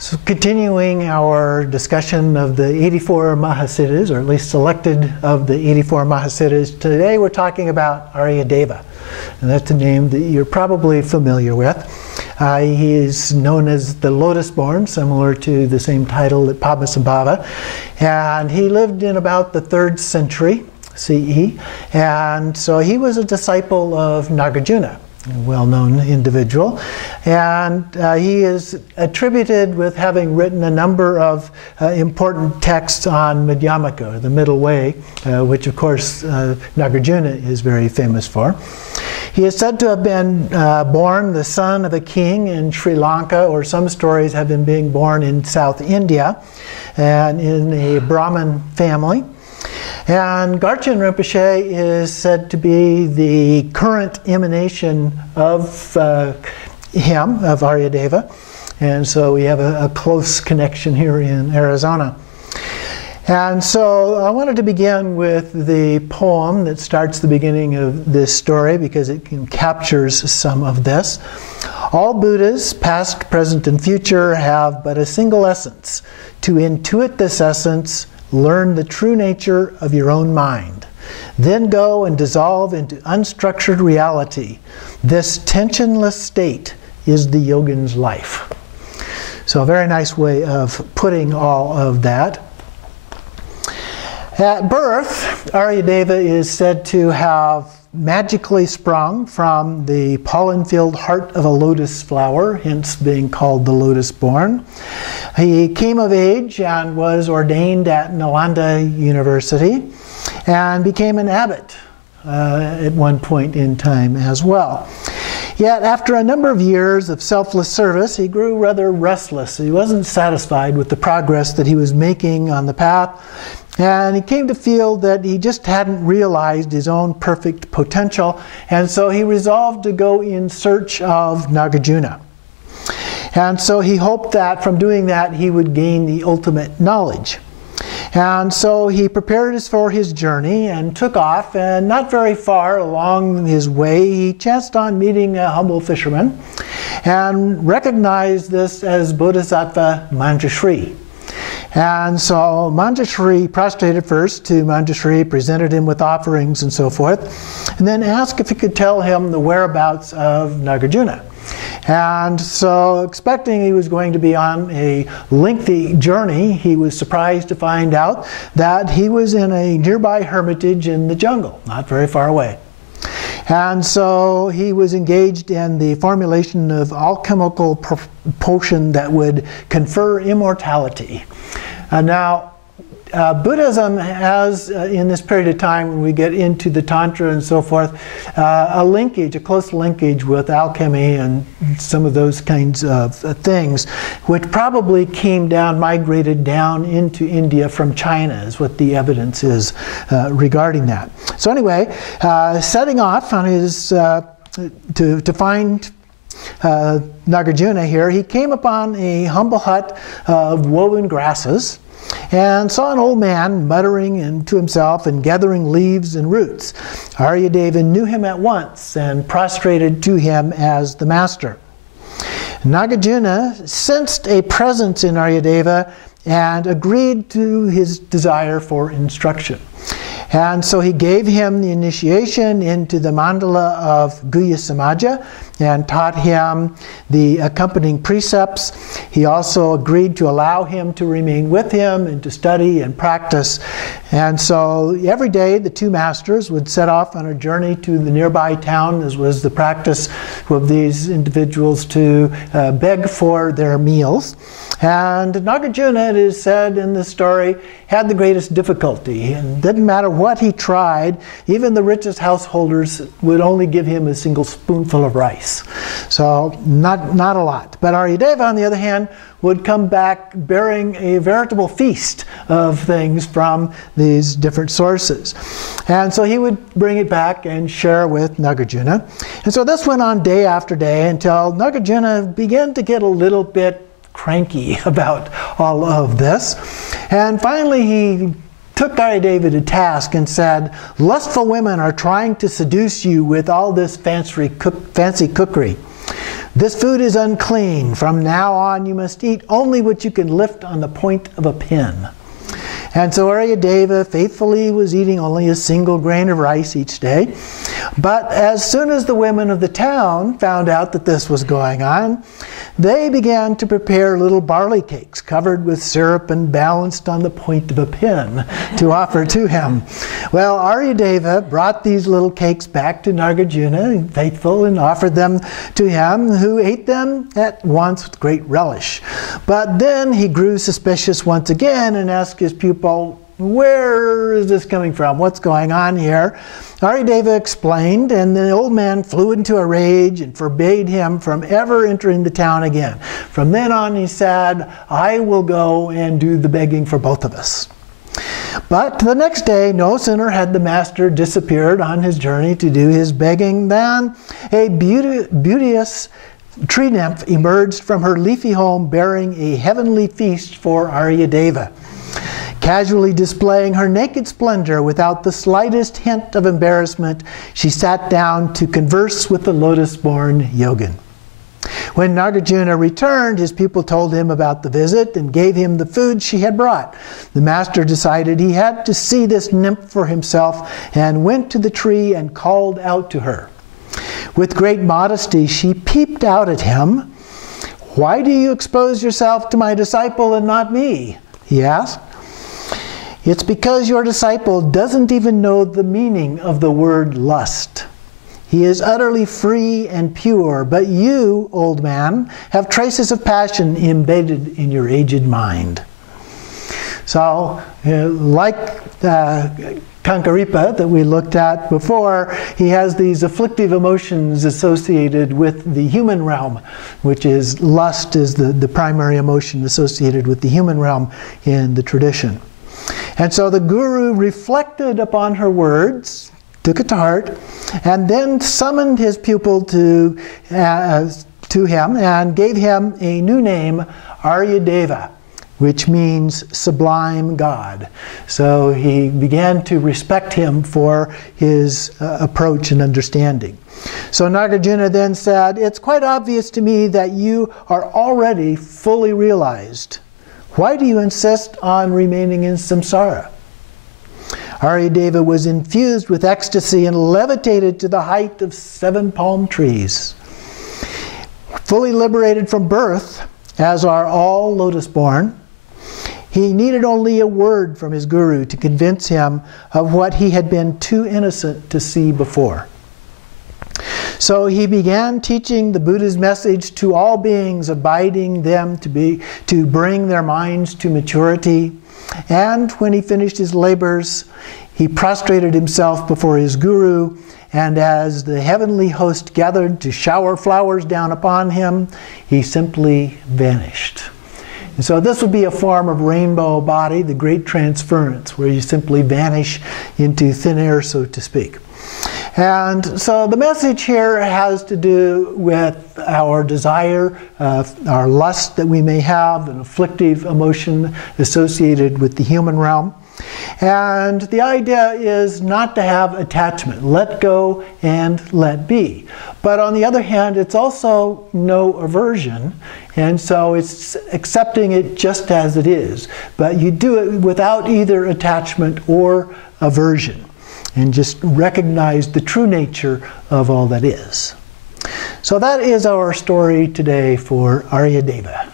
So continuing our discussion of the 84 Mahasiddhas, or at least selected of the 84 Mahasiddhas, today we're talking about Aryadeva. And that's a name that you're probably familiar with. He is known as the Lotus-born, similar to the same title that Padmasambhava. And he lived in about the 3rd century CE. And so he was a disciple of Nagarjuna, a well-known individual, and he is attributed with having written a number of important texts on Madhyamaka, the middle way, which of course Nagarjuna is very famous for. He is said to have been born the son of a king in Sri Lanka, or some stories have him being born in South India, and in a Brahmin family. And Garchen Rinpoche is said to be the current emanation of him, of Aryadeva. And so we have a close connection here in Arizona. And so I wanted to begin with the poem that starts the beginning of this story because it captures some of this. All Buddhas, past, present, and future, have but a single essence. To intuit this essence, learn the true nature of your own mind. Then go and dissolve into unstructured reality. This tensionless state is the yogin's life. So a very nice way of putting all of that. At birth, Aryadeva is said to have magically sprung from the pollen-filled heart of a lotus flower, hence being called the lotus-born. He came of age and was ordained at Nalanda University and became an abbot at one point in time as well. Yet after a number of years of selfless service, he grew rather restless. He wasn't satisfied with the progress that he was making on the path, and he came to feel that he just hadn't realized his own perfect potential, and so he resolved to go in search of Nagarjuna. And so he hoped that from doing that he would gain the ultimate knowledge. And so he prepared for his journey and took off, and not very far along his way he chanced on meeting a humble fisherman and recognized this as Bodhisattva Manjushri. And so Manjushri prostrated first to Manjushri, presented him with offerings and so forth, and then asked if he could tell him the whereabouts of Nagarjuna. And so, expecting he was going to be on a lengthy journey, he was surprised to find out that he was in a nearby hermitage in the jungle, not very far away. And so he was engaged in the formulation of alchemical potion that would confer immortality. Now, Buddhism has, in this period of time when we get into the Tantra and so forth, a close linkage with alchemy and some of those kinds of things, which probably migrated down into India from China, is what the evidence is regarding that. So anyway, setting off on his, to find Nagarjuna here, he came upon a humble hut of woven grasses, and saw an old man muttering to himself and gathering leaves and roots. Aryadeva knew him at once and prostrated to him as the master. Nagarjuna sensed a presence in Aryadeva and agreed to his desire for instruction. And so he gave him the initiation into the mandala of Guhya Samaja and taught him the accompanying precepts. He also agreed to allow him to remain with him and to study and practice. And so every day the two masters would set off on a journey to the nearby town, as was the practice of these individuals to beg for their meals. And Nagarjuna, it is said in the story, had the greatest difficulty. And didn't matter what he tried, even the richest householders would only give him a single spoonful of rice. So not a lot. But Aryadeva, on the other hand, would come back bearing a veritable feast of things from these different sources. And so he would bring it back and share with Nagarjuna. And so this went on day after day until Nagarjuna began to get a little bit cranky about all of this. And finally he took Aryadeva to task and said, "Lustful women are trying to seduce you with all this fancy cookery. This food is unclean. From now on you must eat only what you can lift on the point of a pin. And so Aryadeva faithfully was eating only a single grain of rice each day. But as soon as the women of the town found out that this was going on, they began to prepare little barley cakes covered with syrup and balanced on the point of a pin to offer to him. Well, Aryadeva brought these little cakes back to Nagarjuna, faithful, and offered them to him, who ate them at once with great relish. But then he grew suspicious once again and asked his pupil, "Where is this coming from? What's going on here?" Aryadeva explained, and the old man flew into a rage and forbade him from ever entering the town again. From then on, he said, "I will go and do the begging for both of us." But the next day, no sooner had the master disappeared on his journey to do his begging than a beauteous tree nymph emerged from her leafy home bearing a heavenly feast for Aryadeva. Casually displaying her naked splendor without the slightest hint of embarrassment, she sat down to converse with the lotus-born yogin. When Nagarjuna returned, his pupil told him about the visit and gave him the food she had brought. The master decided he had to see this nymph for himself and went to the tree and called out to her. With great modesty, she peeped out at him. "Why do you expose yourself to my disciple and not me?" he asked. "It's because your disciple doesn't even know the meaning of the word lust. He is utterly free and pure, but you, old man, have traces of passion embedded in your aged mind." So, like Kankaripa that we looked at before, he has these afflictive emotions associated with the human realm, which is lust is the primary emotion associated with the human realm in the tradition. And so the guru reflected upon her words, took it to heart, and then summoned his pupil to him and gave him a new name, Aryadeva, which means sublime God. So he began to respect him for his approach and understanding. So Nagarjuna then said, "It's quite obvious to me that you are already fully realized. Why do you insist on remaining in samsara?" Aryadeva was infused with ecstasy and levitated to the height of 7 palm trees. Fully liberated from birth, as are all lotus-born, he needed only a word from his guru to convince him of what he had been too innocent to see before. So he began teaching the Buddha's message to all beings, abiding them to bring their minds to maturity. And when he finished his labors, he prostrated himself before his guru, and as the heavenly host gathered to shower flowers down upon him, he simply vanished. And so this would be a form of rainbow body, the great transference, where you simply vanish into thin air, so to speak. And so the message here has to do with our desire, our lust that we may have, an afflictive emotion associated with the human realm. And the idea is not to have attachment, let go and let be. But on the other hand, it's also no aversion, and so it's accepting it just as it is. But you do it without either attachment or aversion, and just recognize the true nature of all that is. So that is our story today for Aryadeva.